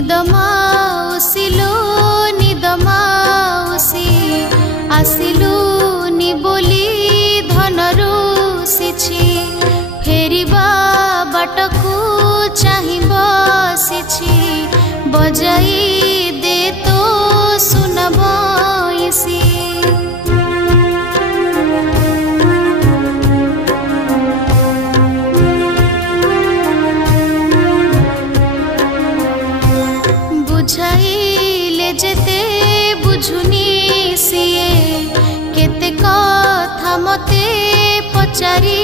निद माउसी लो निद माउसी आसिलु नि बोली धनरु सिछि फेरिबा बाटकु चाहि बसिछि बजाई दे तो सुनबइसी बुझाइले जेते बुझुनी सिए केते कथा मते पचारी